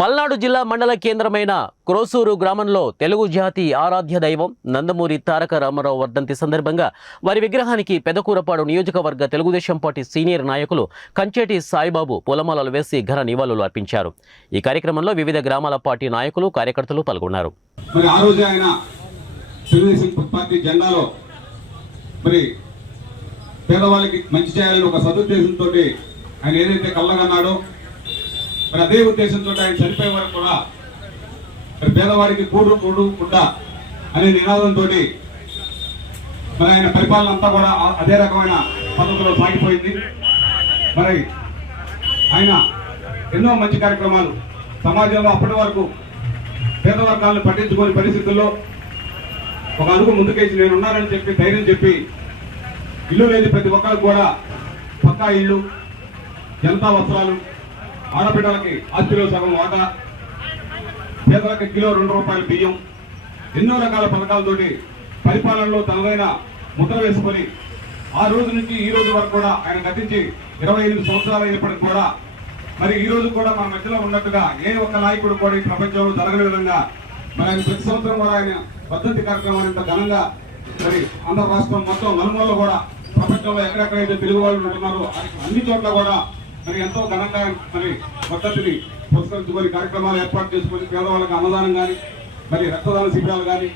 పల్నాడు జిల్లా మండల కేంద్రమైన క్రోసూరు గ్రామంలో తెలుగు జాతి ఆరాధ్య దైవం నందమూరి తారక రామారావు వర్ధంతి సందర్భంగా వారి విగ్రహానికి పెదకూరపాడు నియోజకవర్గ తెలుగుదేశం పార్టీ సీనియర్ నాయకులు కంచేటి సాయిబాబు పూలమాలలు వేసి ఘన నివాళులు అర్పించారు. ఈ కార్యక్రమంలో వివిధ గ్రామాల పార్టీ నాయకులు కార్యకర్తలు పాల్గొన్నారు. పేదవాళ్ళకి మంచి చేయాలని ఒక సదుద్దేశంతో ఆయన ఏదైతే కళ్ళగన్నాడో మరి అదే ఉద్దేశంతో ఆయన చనిపోయే వరకు కూడా మరి పేదవాడికి కూడు గుడ్డ అనే నినాదంతో మరి ఆయన పరిపాలన అంతా కూడా అదే రకమైన పద్ధతిలో సాగిపోయింది. మరి ఆయన ఎన్నో మంచి కార్యక్రమాలు సమాజంలో అప్పటి వరకు పేద వర్గాలను పట్టించుకోని పరిస్థితుల్లో ఒక అడుగు ముందుకేసి నేను ఉన్నానని చెప్పి ధైర్యం చెప్పి ఇల్లు లేని ప్రతి ఒక్కరికి కూడా పక్కా ఇల్లు, జనతా వస్త్రాలు, ఆడబిడ్డలకి ఆస్తిలో సగం వాటా, పేదలకు కిలో 2 రూపాయల బియ్యం, ఎన్నో రకాల పథకాలతోటి పరిపాలనలో తనదైన ముద్ర వేసుకొని ఆ రోజు నుంచి ఈ రోజు వరకు కూడా ఆయన గతించి 28 సంవత్సరాలు అయినప్పటికీ కూడా మరి ఈ రోజు కూడా మన మధ్యలో ఉన్నట్టుగా ఏ ఒక్క నాయకుడు కూడా ఈ ప్రపంచంలో జరగని విధంగా మరి ఆయన ప్రతి సంవత్సరం కూడా ఆయన వర్ధంతి కార్యక్రమాన్ని ఇంత ఘనంగా మరి ఆంధ్ర రాష్ట్రం మొత్తం నలుమూలలో కూడా ప్రపంచంలో ఎక్కడెక్కడైతే తెలుగు వాళ్ళు ఉంటున్నారో అన్ని చోట్ల కూడా మరి ఎంతో ఘనంగా మరి వర్ధంతిని పురస్కరించుకొని కార్యక్రమాలు ఏర్పాటు చేసుకొని పేదవాళ్ళకి అన్నదానం కానీ మరి రక్తదాన శిబిరాలు కానీ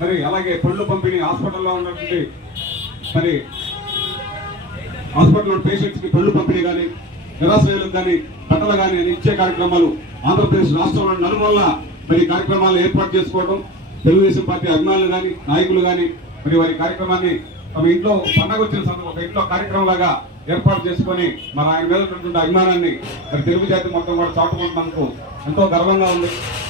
మరి అలాగే పళ్ళు పంపిణీ, హాస్పిటల్లో ఉన్నటువంటి మరి హాస్పిటల్లో పేషెంట్స్కి పళ్ళు పంపిణీ కానీ, నిరాశ్రయులకు కానీ బట్టలు కానీ అని ఇచ్చే కార్యక్రమాలు ఆంధ్రప్రదేశ్ రాష్ట్రంలో నలుమూల మరి కార్యక్రమాలు ఏర్పాటు చేసుకోవడం తెలుగుదేశం పార్టీ అభిమానులు కానీ నాయకులు కానీ మరి వారి కార్యక్రమాన్ని తమ ఇంట్లో పండగ వచ్చిన ఒక ఇంట్లో కార్యక్రమం లాగా ఏర్పాటు చేసుకొని మరి ఆయన మీద ఉన్నటువంటి అభిమానాన్ని మరి తెలుగు జాతి మొత్తం కూడా చాటుకుంటున్నందుకు ఎంతో గర్వంగా ఉంది.